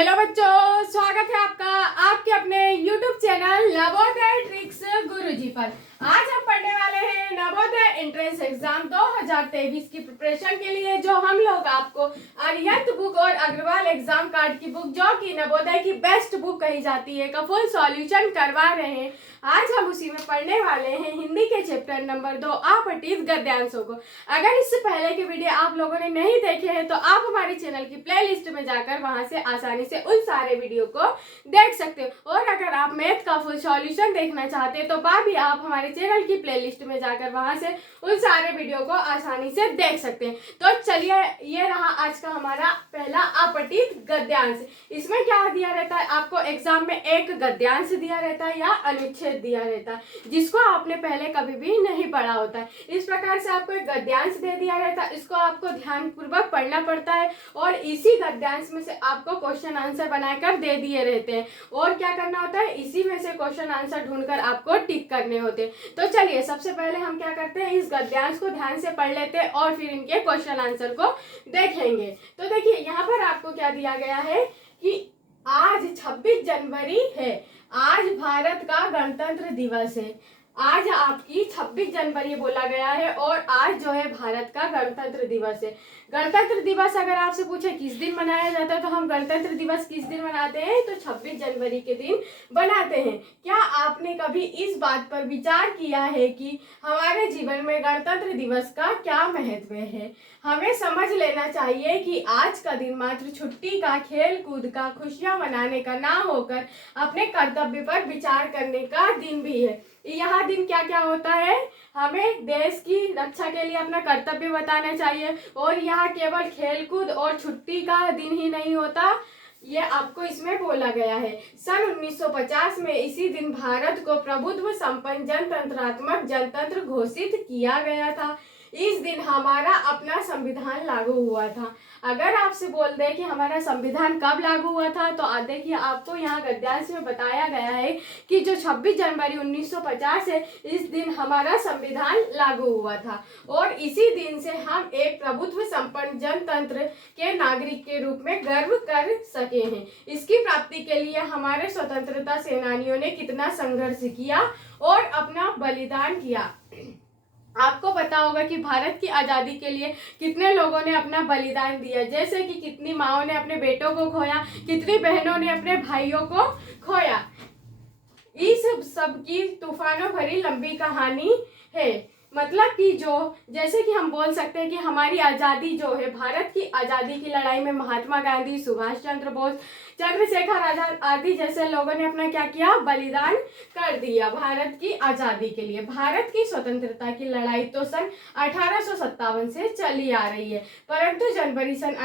Hello बच्चों, स्वागत है आपका आपके अपने YouTube चैनल नवोदय ट्रिक्स गुरुजी पर। आज हम पढ़ने वाले हैं नवोदय एंट्रेंस एग्जाम 2023 की प्रिपरेशन के लिए, जो हम लोग आपको आर्यत बुक और अग्रवाल एग्जाम कार्ड की बुक, जो कि नवोदय की बेस्ट बुक कही जाती है, का फुल सॉल्यूशन करवा रहे हैं। आज हम उसी में पढ़ने वाले हैं हिंदी के चैप्टर नंबर 2 आपठित गद्यांशों को। अगर इससे पहले के वीडियो आप लोगों ने नहीं देखे हैं तो आप हमारे चैनल की प्लेलिस्ट में जाकर वहां से आसानी से उन सारे वीडियो को देख सकते हो। और अगर आप मैथ का फुल सॉल्यूशन देखना चाहते हैं तो भी आप हमारे चैनल की प्लेलिस्ट में जाकर वहां से उन सारे वीडियो को आसानी से देख सकते हैं। तो चलिए, ये रहा आज का हमारा पहला आपठित गद्यांश। इसमें क्या दिया रहता है, आपको एग्जाम में एक गद्यांश दिया रहता है या अनुच्छेद दिया रहता है, जिसको आपने पहले कभी भी नहीं पढ़ा होता है। इस प्रकार से आपको एक गद्यांश दे दिया रहता है, इसको आपको ध्यानपूर्वक पढ़ना पड़ता है और इसी गद्यांश में से आपको क्वेश्चन आंसर बनाकर दे दिए रहते हैं। और क्या करना होता है, इसी में से क्वेश्चन आंसर ढूंढकर आपको टिक करने होते हैं। तो चलिए, सबसे पहले हम क्या करते हैं, इस गद्यांश को ध्यान से पढ़ लेते हैं और फिर इनके क्वेश्चन आंसर को देखेंगे। तो देखिए, यहाँ पर आपको क्या दिया गया है कि आज 26 जनवरी है, आज भारत का गणतंत्र दिवस है। आज आपकी 26 जनवरी बोला गया है और आज जो है भारत का गणतंत्र दिवस है। गणतंत्र दिवस अगर आपसे पूछे किस दिन मनाया जाता है तो हम गणतंत्र दिवस किस दिन मनाते हैं, तो 26 जनवरी के दिन बनाते हैं। क्या आपने कभी इस बात पर विचार किया है कि हमारे जीवन में गणतंत्र दिवस का क्या महत्व है? हमें समझ लेना चाहिए कि आज का दिन मात्र छुट्टी का, खेल कूद का, खुशियां मनाने का ना होकर अपने कर्तव्य पर विचार करने का दिन भी है। यह दिन क्या क्या होता है, हमें देश की रक्षा के लिए अपना कर्तव्य बताना चाहिए। और यह केवल खेलकूद और छुट्टी का दिन ही नहीं होता, ये आपको इसमें बोला गया है। सन 1950 में इसी दिन भारत को प्रभुत्व संपन्न जनतंत्रात्मक जनतंत्र घोषित किया गया था। इस दिन हमारा अपना संविधान लागू हुआ था। अगर आपसे बोल दे कि हमारा संविधान कब लागू हुआ था, तो देखिए आपको यहाँ गद्यांश में बताया गया है कि जो 26 जनवरी 1950 है, इस दिन हमारा संविधान लागू हुआ था। और इसी दिन से हम एक प्रभुत्व संपन्न जनतंत्र के नागरिक के रूप में गर्व कर सके हैं। इसकी प्राप्ति के लिए हमारे स्वतंत्रता सेनानियों ने कितना संघर्ष किया और अपना बलिदान किया। आपको पता होगा कि भारत की आज़ादी के लिए कितने लोगों ने अपना बलिदान दिया, जैसे कि कितनी माओं ने अपने बेटों को खोया, कितनी बहनों ने अपने भाइयों को खोया। इस सब की तूफानों भरी लंबी कहानी है। मतलब कि जो, जैसे कि हम बोल सकते हैं कि हमारी आज़ादी जो है, भारत की आज़ादी की लड़ाई में महात्मा गांधी, सुभाष चंद्र बोस, चंद्रशेखर आजाद आदि जैसे लोगों ने अपना क्या किया, बलिदान कर दिया भारत की आज़ादी के लिए। भारत की स्वतंत्रता की लड़ाई तो सन 1857 से चली आ रही है, परंतु जनवरी सन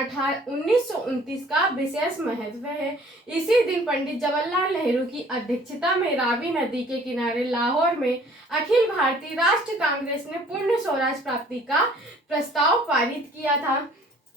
1929 का विशेष महत्व है। इसी दिन पंडित जवाहरलाल नेहरू की अध्यक्षता में रावी नदी के किनारे लाहौर में अखिल भारतीय राष्ट्रीय कांग्रेस ने पूर्ण स्वराज प्राप्ति का प्रस्ताव पारित किया था।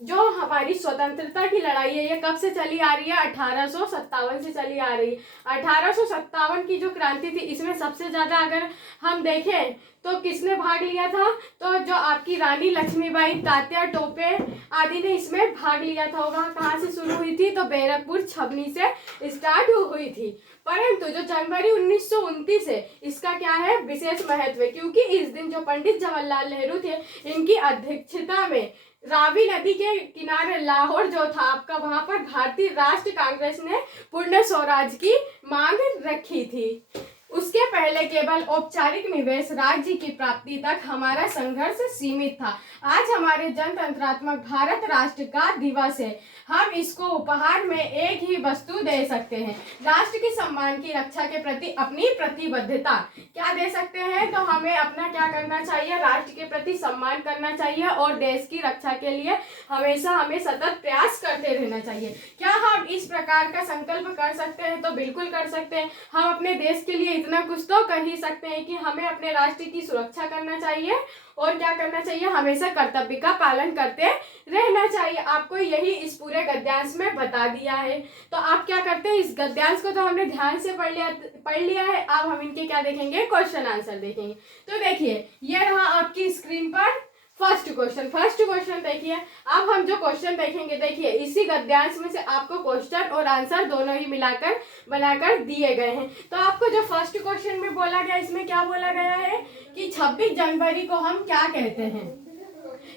जो हमारी स्वतंत्रता की लड़ाई है, ये कब से चली आ रही है, 1857 से चली आ रही है। 1857 की जो क्रांति थी, इसमें सबसे ज्यादा अगर हम देखें तो किसने भाग लिया था, तो जो आपकी रानी लक्ष्मीबाई, तात्या टोपे आदि ने इसमें भाग लिया था। वहाँ कहाँ से शुरू हुई थी, तो बैरकपुर छबनी से स्टार्ट हुई थी। परंतु जो जनवरी 1929 है, इसका क्या है, विशेष महत्व है, क्योंकि इस दिन जो पंडित जवाहरलाल नेहरू थे, इनकी अध्यक्षता में रावी नदी के किनारे लाहौर जो था आपका, वहां पर भारतीय राष्ट्रीय कांग्रेस ने पूर्ण स्वराज की मांग रखी थी। उसके पहले केवल औपचारिक निवेश राज्य की प्राप्ति तक हमारा संघर्ष सीमित था। आज हमारे जनतंत्रात्मक भारत राष्ट्र का दिवस है। हम इसको उपहार में एक ही वस्तु दे सकते हैं, राष्ट्र के सम्मान की रक्षा के प्रति अपनी प्रतिबद्धता। क्या दे सकते हैं, तो हमें अपना क्या करना चाहिए, राष्ट्र के प्रति सम्मान करना चाहिए और देश की रक्षा के लिए हमेशा हमें सतत प्रयास करते रहना चाहिए। क्या हम इस प्रकार का संकल्प कर सकते हैं, तो बिल्कुल कर सकते हैं। हम अपने देश के लिए इतना कुछ तो कर ही सकते हैं कि हमें अपने राष्ट्र की सुरक्षा करना चाहिए और क्या करना चाहिए, हमेशा कर्तव्य का पालन करते रहना चाहिए। आपको यही इस पूरे गद्यांश में बता दिया है। तो आप क्या करते हैं, इस गद्यांश को तो हमने ध्यान से पढ़ लिया है। अब हम इनके क्या देखेंगे, क्वेश्चन आंसर देखेंगे। तो देखिए, ये रहा आपकी स्क्रीन पर फर्स्ट क्वेश्चन देखिए। अब हम जो क्वेश्चन देखेंगे, देखिए इसी गद्यांश में से आपको क्वेश्चन और आंसर दोनों ही मिलाकर बनाकर दिए गए हैं। तो आपको जो फर्स्ट क्वेश्चन में बोला गया, इसमें क्या बोला गया है कि 26 जनवरी को हम क्या कहते हैं,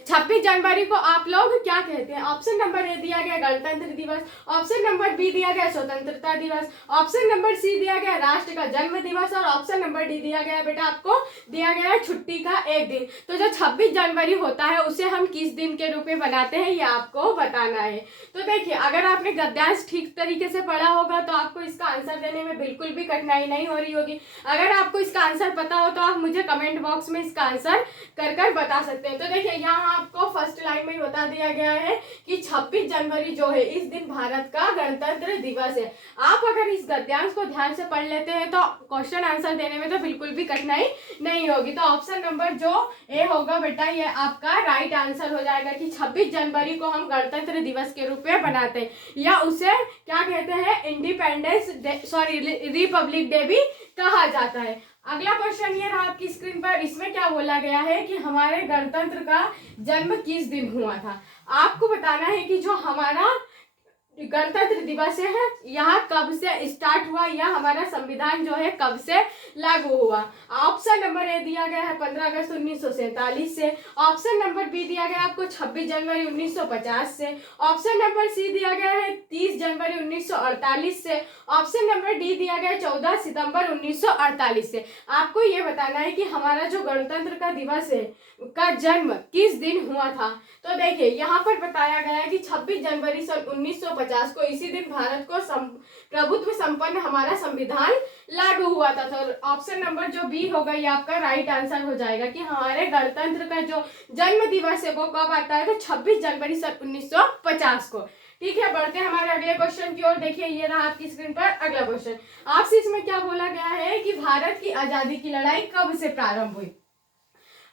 26 जनवरी को आप लोग क्या कहते हैं। ऑप्शन नंबर ए दिया गया गणतंत्र दिवस, ऑप्शन नंबर बी दिया गया स्वतंत्रता दिवस, ऑप्शन नंबर सी दिया गया राष्ट्र का जन्म दिवस और ऑप्शन नंबर डी दिया गया बेटा आपको दिया गया है छुट्टी का एक दिन। तो जो 26 जनवरी होता है उसे हम किस दिन के रूप में बनाते हैं ये आपको बताना है। तो देखिए अगर आपने गद्यांश ठीक तरीके से पढ़ा होगा तो आपको इसका आंसर देने में बिल्कुल भी कठिनाई नहीं हो रही होगी। अगर आपको इसका आंसर पता हो तो आप मुझे कमेंट बॉक्स में इसका आंसर कर बता सकते हैं। तो देखिए यहाँ आपको फर्स्ट लाइन में ही बता दिया गया है कि 26 जनवरी जो है इस दिन भारत का गणतंत्र दिवस है। आप अगर इस गद्यांश को ध्यान से पढ़ लेते हैं तो क्वेश्चन आंसर देने में तो बिल्कुल भी कठिनाई नहीं होगी। तो ऑप्शन नंबर जो ए होगा बेटा ये आपका राइट आंसर हो जाएगा कि 26 जनवरी को हम गणतंत्र दिवस के रूप में बनाते हैं, या उसे क्या कहते हैं independence day, sorry Republic day भी कहा जाता है। अगला क्वेश्चन ये रहा आपकी स्क्रीन पर, इसमें क्या बोला गया है कि हमारे गणतंत्र का जन्म किस दिन हुआ था। आपको बताना है कि जो हमारा गणतंत्र दिवस है यह कब से स्टार्ट हुआ या हमारा संविधान जो है कब से लागू हुआ। ऑप्शन नंबर ए दिया गया है 15 अगस्त 1947 से, ऑप्शन नंबर बी दिया गया आपको 26 जनवरी 1950 से, ऑप्शन नंबर सी दिया गया है 30 जनवरी 1948 से, ऑप्शन नंबर डी दिया गया 14 सितंबर 1948 से। आपको ये बताना है कि हमारा जो गणतंत्र का दिवस है का जन्म किस दिन हुआ था। तो देखिए यहाँ पर बताया गया है कि 26 जनवरी सन 1950 को इसी दिन भारत को प्रभुत्व संपन्न हमारा संविधान लागू हुआ था। तो ऑप्शन नंबर जो बी होगा ये आपका राइट आंसर हो जाएगा कि हमारे गणतंत्र का जो जन्म दिवस है वो कब आता है, तो 26 जनवरी सन 1950 को। ठीक है, बढ़ते हैं हमारे अगले क्वेश्चन की ओर। देखिए ये रहा आपकी स्क्रीन पर अगला क्वेश्चन। आपसे इसमें क्या बोला गया है कि भारत की आजादी की लड़ाई कब से प्रारंभ हुई।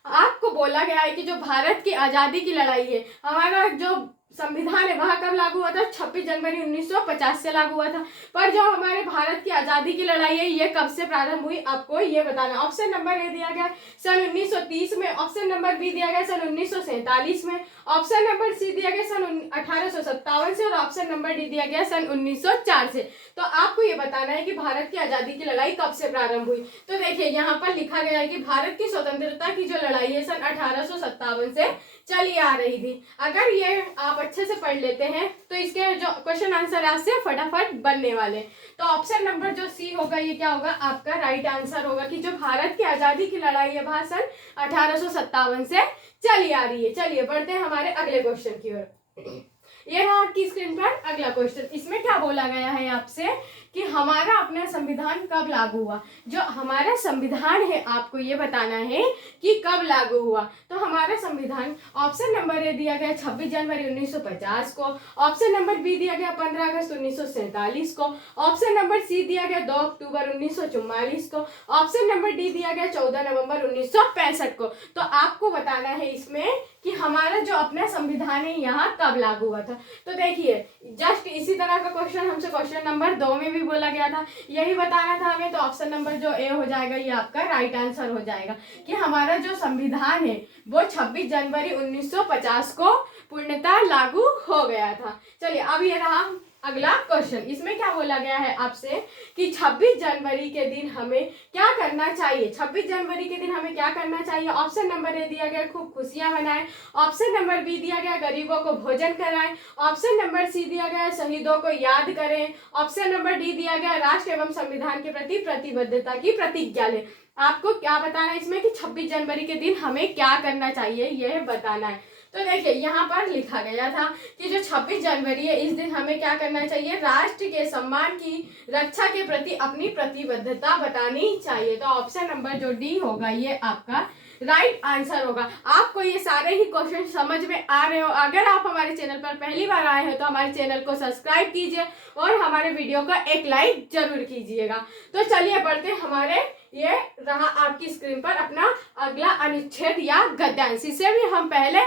आपको बोला गया है कि जो भारत की आजादी की लड़ाई है, हमारा जो संविधान है वह कब लागू हुआ था, 26 जनवरी 1950 से लागू हुआ था। पर जो हमारे भारत की आजादी की लड़ाई है ये कब से प्रारंभ हुई आपको ये बताना। ऑप्शन नंबर ए दिया गया सन 1930 में, ऑप्शन नंबर बी दिया गया सन 1947 में, ऑप्शन नंबर सी दिया गया सन 1857 से और ऑप्शन नंबर डी दिया गया सन 1904 से। तो आपको ये बताना है कि भारत की आजादी की लड़ाई कब से प्रारंभ हुई। तो देखिए यहाँ पर लिखा गया है कि भारत की स्वतंत्रता की जो लड़ाई है सन 1857 से चली आ रही थी। अगर ये आप अच्छे से पढ़ लेते हैं तो इसके जो क्वेश्चन आंसर है आपसे फटाफट बनने वाले। तो ऑप्शन नंबर जो सी होगा ये क्या होगा आपका राइट आंसर होगा कि जो भारत की आजादी की लड़ाई है वह सन 1857 से चली आ रही है। चलिए बढ़ते हैं हमारे अगले क्वेश्चन की ओर। ये रहा आपकी स्क्रीन पर अगला क्वेश्चन। इसमें क्या बोला गया है आपसे कि हमारा अपना संविधान कब लागू हुआ। जो हमारा संविधान है आपको ये बताना है कि कब लागू हुआ। तो हमारा संविधान ऑप्शन नंबर ए दिया गया 26 जनवरी 1950 को, ऑप्शन नंबर बी दिया गया 15 अगस्त 1947 को, ऑप्शन नंबर सी दिया गया 2 अक्टूबर 1944 को, ऑप्शन नंबर डी दिया गया 14 नवंबर 1965 को। तो आपको बताना है इसमें कि हमारा जो अपना संविधान है यहाँ कब लागू हुआ था। तो देखिए जस्ट इसी तरह का क्वेश्चन हमसे क्वेश्चन नंबर 2 में भी बोला गया था, यही बताना था हमें। तो ऑप्शन नंबर जो ए हो जाएगा ये आपका राइट आंसर हो जाएगा कि हमारा जो संविधान है वो 26 जनवरी 1950 को पूर्णतः लागू हो गया था। चलिए अब ये रहा अगला क्वेश्चन। इसमें क्या बोला गया है आपसे कि 26 जनवरी के दिन हमें क्या करना चाहिए। 26 जनवरी के दिन हमें क्या करना चाहिए। ऑप्शन नंबर ए दिया गया खूब खुशियां मनाएं, ऑप्शन नंबर बी दिया गया गरीबों को भोजन कराएं, ऑप्शन नंबर सी दिया गया शहीदों को याद करें, ऑप्शन नंबर डी दिया गया राष्ट्र एवं संविधान के प्रति प्रतिबद्धता की प्रतिज्ञा लें। आपको क्या बताना है इसमें कि 26 जनवरी के दिन हमें क्या करना चाहिए यह बताना है। तो देखिए यहाँ पर लिखा गया था कि जो 26 जनवरी है इस दिन हमें क्या करना चाहिए, राष्ट्र के सम्मान की रक्षा के प्रति अपनी प्रतिबद्धता बतानी चाहिए। तो ऑप्शन नंबर जो डी होगा ये आपका राइट आंसर होगा। आपको ये सारे ही क्वेश्चन समझ में आ रहे हो। अगर आप हमारे चैनल पर पहली बार आए हो तो हमारे चैनल को सब्सक्राइब कीजिए और हमारे वीडियो को एक लाइक जरूर कीजिएगा। तो चलिए बढ़ते हमारे ये रहा आपकी स्क्रीन पर अपना अगला अनुच्छेद या गद्यांश। इसे भी हम पहले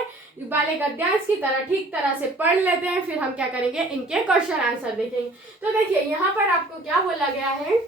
वाले गद्यांश की तरह ठीक तरह से पढ़ लेते हैं, फिर हम क्या करेंगे इनके क्वेश्चन आंसर देखेंगे। तो देखिए यहाँ पर आपको क्या बोला गया है,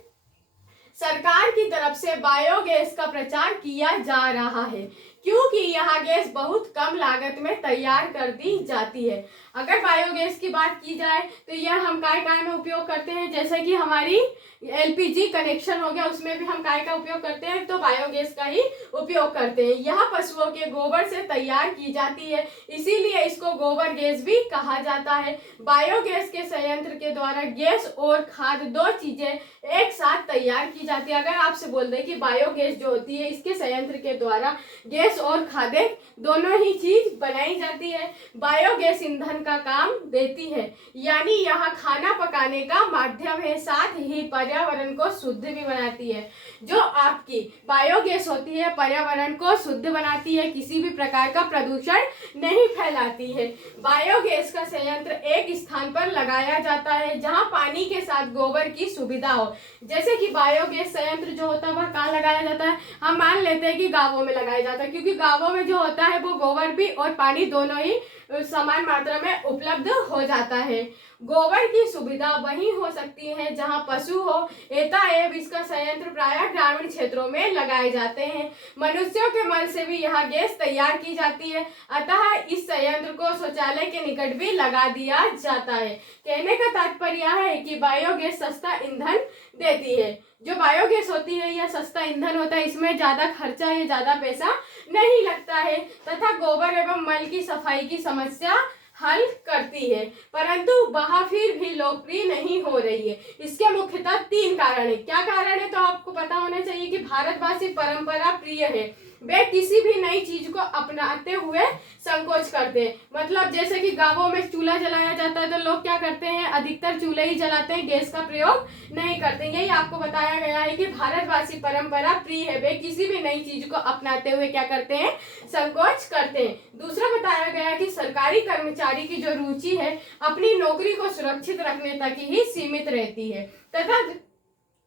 सरकार की तरफ से बायोगैस का प्रचार किया जा रहा है। क्योंकि यह गैस बहुत कम लागत में तैयार कर दी जाती है। अगर बायोगैस की बात की जाए तो यह हम काय में उपयोग करते हैं, जैसे कि हमारी एलपीजी कनेक्शन हो गया, उसमें भी हम काय का उपयोग करते हैं, तो बायोगैस का ही उपयोग करते हैं। यह पशुओं के गोबर से तैयार की जाती है, इसीलिए इसको गोबर गैस भी कहा जाता है। बायोगैस के संयंत्र के द्वारा गैस और खाद दो चीजें एक साथ तैयार की जाती है। अगर आपसे बोल दें कि बायोगैस जो होती है इसके संयंत्र के द्वारा गैस और खादें दोनों ही चीज बनाई जाती है। बायोगैस ईंधन का काम देती है, यानी यह खाना पकाने का माध्यम है, साथ ही पर्यावरण को शुद्ध भी बनाती है। जो आपकी बायोगैस होती है पर्यावरण को शुद्ध बनाती है, किसी भी प्रकार का प्रदूषण नहीं फैलाती है। बायोगैस का संयंत्र एक स्थान पर लगाया जाता है जहां पानी के साथ गोबर की सुविधा हो। जैसे कि बायोगैस संयंत्र जो होता है वह कहाँ लगाया जाता है, हम मान लेते हैं कि गांवों में लगाया जाता है, क्योंकि गांवों में जो होता है वो गोबर भी और पानी दोनों ही समान मात्रा में उपलब्ध हो जाता है। गोबर की सुविधा वहीं हो सकती है जहां पशु हो, अतएव इसका संयंत्र प्रायः ग्रामीण क्षेत्रों में लगाए जाते हैं। मनुष्यों के मल से भी यह गैस तैयार की जाती है, अतः इस संयंत्र को शौचालय के निकट भी लगा दिया जाता है। कहने का तात्पर्य है कि बायोगैस सस्ता ईंधन देती है। जो बायोगैस होती है यह सस्ता ईंधन होता है, इसमें ज्यादा खर्चा या ज्यादा पैसा नहीं लगता है, तथा गोबर एवं मल की सफाई की समस्या हल करती है, परंतु वह फिर भी लोकप्रिय नहीं हो रही है। इसके मुख्यतः 3 कारण है। क्या कारण है, तो आपको पता होना चाहिए कि भारतवासी परंपरा प्रिय है, वे किसी भी नई चीज को अपनाते हुए संकोच करते हैं। मतलब जैसे कि गांवों में चूल्हा जलाया जाता है तो लोग क्या करते हैं, अधिकतर चूल्हे ही जलाते हैं, गैस का प्रयोग नहीं करते। यही आपको बताया गया है कि भारतवासी परंपरा प्रिय है, वे किसी भी नई चीज को अपनाते हुए क्या करते हैं, संकोच करते हैं। दूसरा बताया गया है कि सरकारी कर्मचारी की जो रुचि है अपनी नौकरी को सुरक्षित रखने तक ही सीमित रहती है, तथा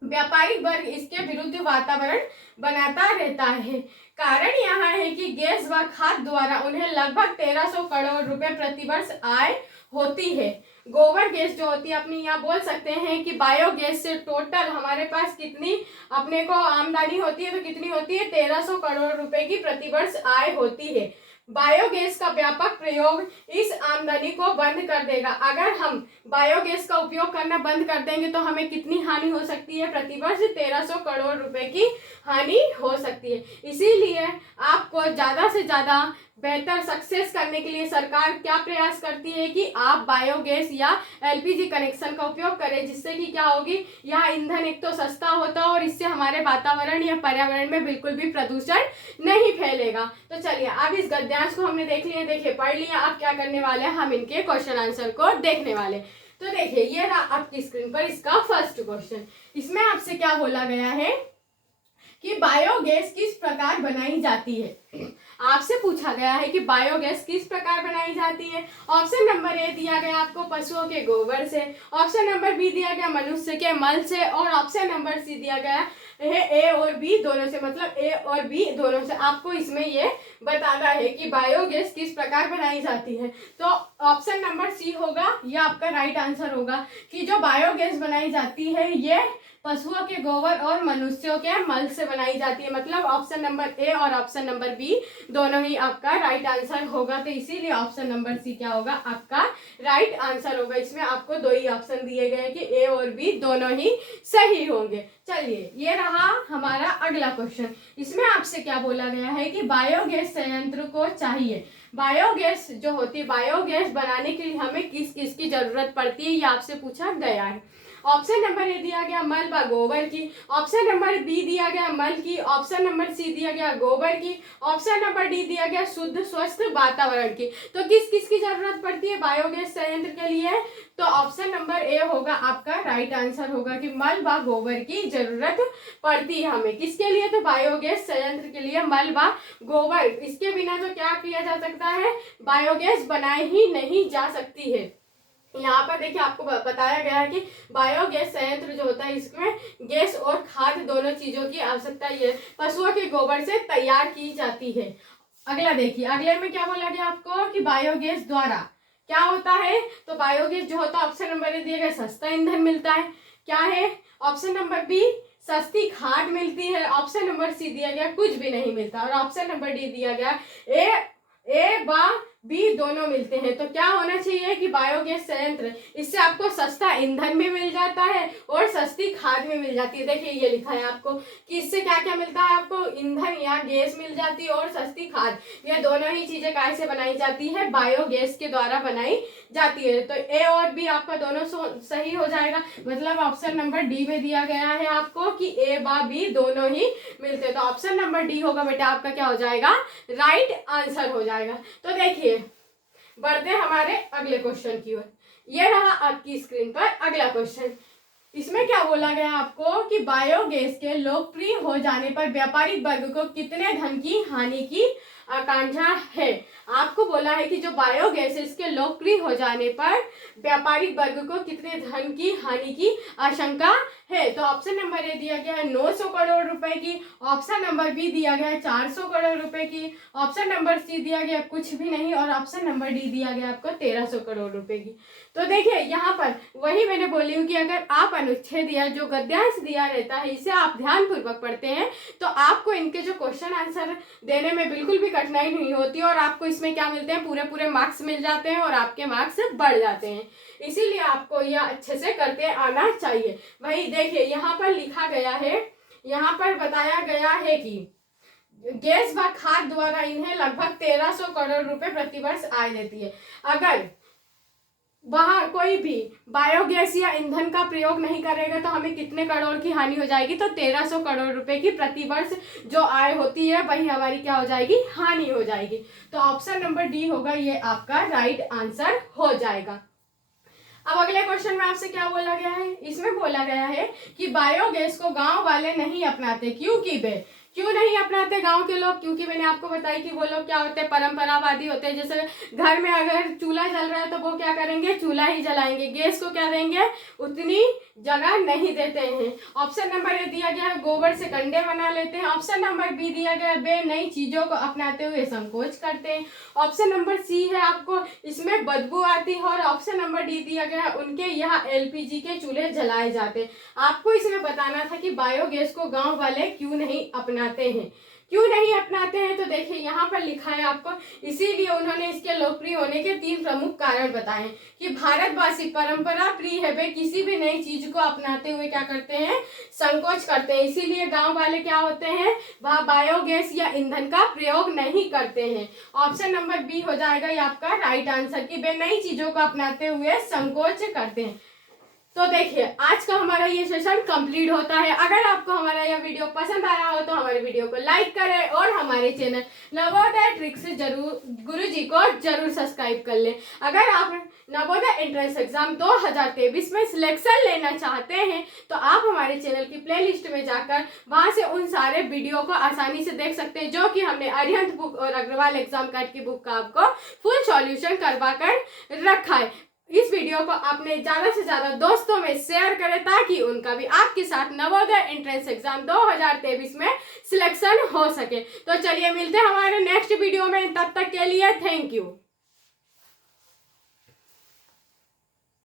व्यापारिक वर्ग इसके विरुद्ध वातावरण बनाता रहता है। कारण यह है कि गैस व खाद द्वारा उन्हें लगभग 1300 करोड़ रुपए प्रतिवर्ष आय होती है। गोबर गैस जो होती है अपनी, यहाँ बोल सकते हैं कि बायोगैस से टोटल हमारे पास कितनी अपने को आमदनी होती है, तो कितनी होती है, 1300 करोड़ रुपए की प्रतिवर्ष आय होती है। बायोगैस का व्यापक प्रयोग इस आमदनी को बंद कर देगा। अगर हम बायोगैस का उपयोग करना बंद कर देंगे तो हमें कितनी हानि हो सकती है, प्रतिवर्ष 1300 करोड़ रुपए की हानि हो सकती है। इसीलिए आपको ज्यादा से ज्यादा बेहतर सक्सेस करने के लिए सरकार क्या प्रयास करती है कि आप बायोगैस या एलपीजी कनेक्शन का उपयोग करें, जिससे कि क्या होगी, यह ईंधन एक तो सस्ता होता है और इससे हमारे वातावरण या पर्यावरण में बिल्कुल भी प्रदूषण नहीं फैलेगा। तो चलिए अब इस गद्यांश को हमने देख लिया, देखिए पढ़ लिया। अब क्या करने वाले हैं, हम इनके क्वेश्चन आंसर को देखने वाले। तो देखिए ये रहा आपकी स्क्रीन पर इसका फर्स्ट क्वेश्चन। इसमें आपसे क्या बोला गया है कि बायोगैस किस प्रकार बनाई जाती है। आपसे पूछा गया है कि बायोगैस किस प्रकार बनाई जाती है। ऑप्शन नंबर ए दिया गया आपको पशुओं के गोबर से, ऑप्शन नंबर बी दिया गया मनुष्य के मल से, और ऑप्शन नंबर सी दिया गया है ए और बी दोनों से, मतलब ए और बी दोनों से। आपको इसमें ये बताना है कि बायोगैस किस प्रकार बनाई जाती है। तो ऑप्शन नंबर सी होगा, यह आपका राइट आंसर होगा कि जो बायोगैस बनाई जाती है ये पशुओं के गोबर और मनुष्यों के मल से बनाई जाती है। मतलब ऑप्शन नंबर ए और ऑप्शन नंबर बी दोनों ही आपका राइट आंसर होगा। तो इसीलिए ऑप्शन नंबर सी क्या होगा, आपका राइट आंसर होगा। इसमें आपको 2 ही ऑप्शन दिए गए कि ए और बी दोनों ही सही होंगे। चलिए ये रहा हमारा अगला क्वेश्चन। इसमें आपसे क्या बोला गया है कि बायोगैस संयंत्र को चाहिए। बायोगैस जो होती है, बायोगैस बनाने के लिए हमें किस किस की जरूरत पड़ती है, ये आपसे पूछा गया है। ऑप्शन नंबर ए दिया गया मल व गोबर की, ऑप्शन नंबर बी दिया गया मल की, ऑप्शन नंबर सी दिया गया गोबर की, ऑप्शन नंबर डी दिया गया शुद्ध स्वस्थ वातावरण की। तो किस किस की जरूरत पड़ती है बायोगैस संयंत्र के लिए, तो ऑप्शन नंबर ए होगा आपका राइट आंसर होगा कि मल व गोबर की जरूरत पड़ती है हमें। किसके लिए, तो बायोगैस संयंत्र के लिए मल व गोबर। इसके बिना तो क्या किया जा सकता है, बायोगैस बनाई ही नहीं जा सकती है। यहाँ पर देखिए आपको बताया गया है कि बायोगैस संयंत्र जो होता है इसमें गैस और खाद दोनों चीजों की आवश्यकता है, पशुओं के गोबर से तैयार की जाती है। अगला देखिए, अगले में क्या बोला गया आपको कि बायोगैस द्वारा क्या होता है, तो बायोगैस जो होता है ऑप्शन नंबर ए दिया गया सस्ता ईंधन मिलता है। क्या है, ऑप्शन नंबर बी सस्ती खाद मिलती है। ऑप्शन नंबर सी दिया गया कुछ भी नहीं मिलता, और ऑप्शन नंबर डी दिया गया ए व बी दोनों मिलते हैं। तो क्या होना चाहिए कि बायोगैस संयंत्र, इससे आपको सस्ता ईंधन भी मिल जाता है और सस्ती खाद भी मिल जाती है। देखिए ये लिखा है आपको कि इससे क्या क्या मिलता है, आपको ईंधन या गैस मिल जाती है और सस्ती खाद। ये दोनों ही चीजें कैसे बनाई जाती है, बायोगैस के द्वारा बनाई जाती है। तो ए और बी आपका दोनों सही हो जाएगा, मतलब ऑप्शन नंबर डी में दिया गया है आपको कि ए व बी दोनों ही मिलते हैं। तो ऑप्शन नंबर डी होगा बेटा आपका क्या हो जाएगा, राइट आंसर हो जाएगा। तो देखिए बढ़ते हमारे अगले क्वेश्चन की ओर। ये रहा आपकी स्क्रीन पर अगला क्वेश्चन। इसमें क्या बोला गया आपको कि बायोगैस के लोकप्रिय हो जाने पर व्यापारिक वर्ग को कितने धन की हानि की आकांक्षा है। आपको बोला है कि जो बायोगैस है इसके लोकप्रिय हो जाने पर व्यापारिक वर्ग को कितने धन की हानि की आशंका है। तो ऑप्शन नंबर ए दिया गया है 900 करोड़ रुपए की, ऑप्शन नंबर बी दिया गया है 400 करोड़ रुपए की, ऑप्शन नंबर सी दिया गया कुछ भी नहीं, और ऑप्शन नंबर डी दिया गया आपको 1300 करोड़ रुपए की। तो देखिए यहाँ पर वही मैंने बोली हूँ कि अगर आप अनुच्छेद या जो गद्यांश दिया रहता है इसे आप ध्यानपूर्वक पढ़ते हैं तो आपको इनके जो क्वेश्चन आंसर देने में बिल्कुल भी कठिनाई नहीं होती, और आपको इसमें क्या मिलते हैं, पूरे पूरे मार्क्स मिल जाते हैं और आपके मार्क्स बढ़ जाते हैं। इसीलिए आपको यह अच्छे से करते आना चाहिए। वही देखिए यहाँ पर लिखा गया है, यहाँ पर बताया गया है कि गैस व खाद द्वारा इन्हें लगभग 1300 करोड़ रुपए प्रतिवर्ष आय देती है। अगर वहाँ कोई भी बायोगैस या ईंधन का प्रयोग नहीं करेगा तो हमें कितने करोड़ की हानि हो जाएगी, तो 1300 करोड़ रुपए की प्रतिवर्ष जो आय होती है वही हमारी क्या हो जाएगी, हानि हो जाएगी। तो ऑप्शन नंबर डी होगा ये आपका राइट आंसर हो जाएगा। अब अगले क्वेश्चन में आपसे क्या बोला गया है, इसमें बोला गया है कि बायोगैस को गांव वाले नहीं अपनाते, क्यों नहीं अपनाते गांव के लोग, क्योंकि मैंने आपको बताया कि वो लोग क्या होते हैं, परंपरावादी होते हैं। जैसे घर में अगर चूल्हा जल रहा है तो वो क्या करेंगे, चूल्हा ही जलाएंगे, गैस को क्या देंगे, उतनी जगह नहीं देते हैं। ऑप्शन नंबर ए दिया गया है गोबर से कंडे बना लेते हैं, ऑप्शन नंबर बी दिया गया है वे नई चीजों को अपनाते हुए संकोच करते हैं, ऑप्शन नंबर सी है आपको इसमें बदबू आती है, और ऑप्शन नंबर डी दिया गया है उनके यहाँ एलपीजी के चूल्हे जलाए जाते हैं। आपको इसमें बताना था कि बायोगैस को गाँव वाले क्यों नहीं अपनाते हैं, क्यों नहीं अपनाते हैं। तो देखिए यहाँ पर लिखा है आपको, इसीलिए उन्होंने इसके लोकप्रिय होने के 3 प्रमुख कारण बताए कि भारतवासी परंपरा प्रिय है, वे किसी भी नई चीज को अपनाते हुए क्या करते हैं, संकोच करते हैं। इसीलिए गांव वाले क्या होते हैं, वह बायोगैस या ईंधन का प्रयोग नहीं करते हैं। ऑप्शन नंबर बी हो जाएगा ये आपका राइट आंसर कि वे नई चीजों को अपनाते हुए संकोच करते हैं। तो देखिए आज का हमारा ये सेशन कंप्लीट होता है। अगर आपको हमारा यह वीडियो पसंद आया हो तो हमारे वीडियो को लाइक करें और हमारे चैनल नवोदय ट्रिक्स गुरुजी को जरूर सब्सक्राइब कर लें। अगर आप नवोदय एंट्रेंस एग्जाम 2023 में सिलेक्शन लेना चाहते हैं तो आप हमारे चैनल की प्लेलिस्ट में जाकर वहां से उन सारे वीडियो को आसानी से देख सकते हैं, जो कि हमने अरिहंत बुक और अग्रवाल एग्जाम कार्ड की बुक का आपको फुल सॉल्यूशन करवा कर रखा है। इस वीडियो को आपने ज्यादा से ज्यादा दोस्तों में शेयर करें ताकि उनका भी आपके साथ नवोदय एंट्रेंस एग्जाम 2023 में सिलेक्शन हो सके। तो चलिए मिलते हैं हमारे नेक्स्ट वीडियो में, तब तक के लिए थैंक यू।